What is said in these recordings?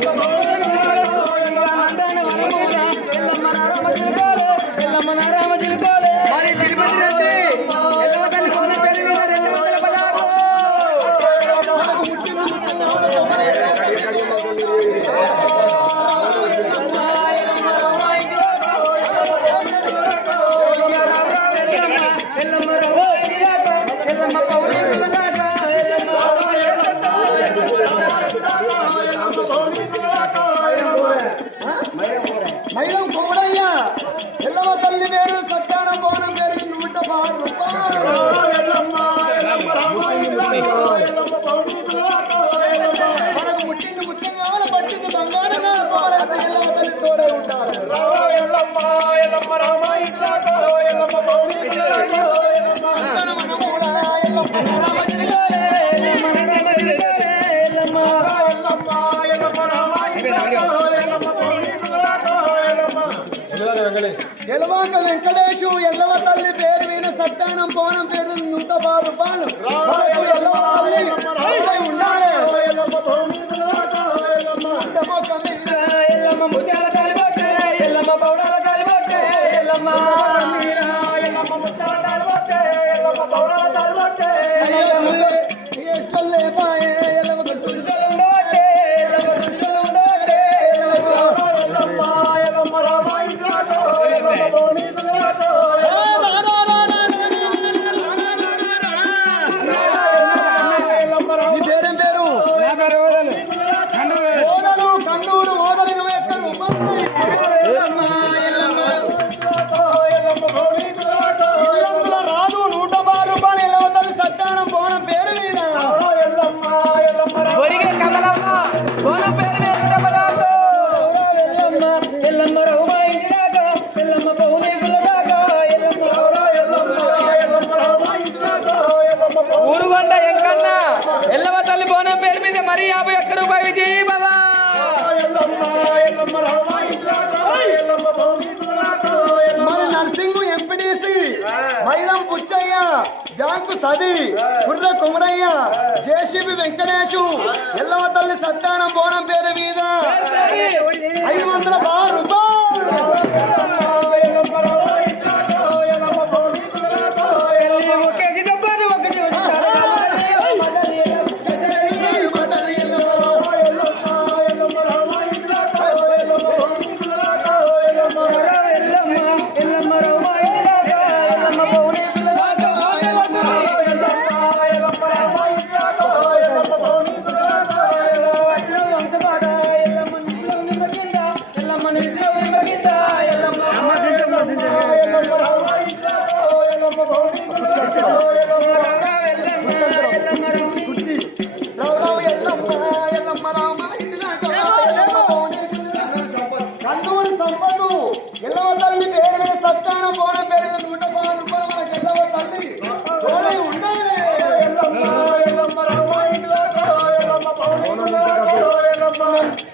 Thank you. Mylam Komaraiah పిల్లవ తల్లి పేరు సత్యాన భవన పేరు నూట మనకు ముట్టింది ముత్యం కావాలి పట్టింది బంగారు కావాలి ఎల్లవ తల్లి తోడే ఉంటారు. ఎలవాక వెంకటేశు ఎల్లవ తల్లి పేరు మీద సత్యానం పోనం పేరు నూట పది రూపాయలు. ఎల్లమ్మ ముత్యాల ఎల్లమ్మ ఎల్లమ్మ. ఎల్లమ్మ ఎల్లమ్మ మరి యాభై ఒక్క రూపాయి విజయ్ బాబా మరి నర్సింగ్ ఎంపీడీసీ మైలం పుచ్చయ్య బ్యాంకు సది కుర్ర కుమరయ్య జేసీబీ వెంకటేశు ఎల్లవ తల్లి సత్యానం బోనం పేరు మీద ఐదు వందల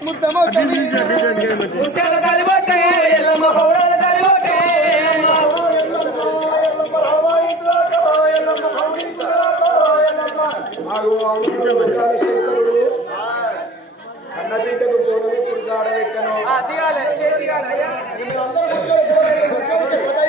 ముద్దమో అన్నబిడ్డకు గోడలు ఇప్పుడు గాడ ఎక్కను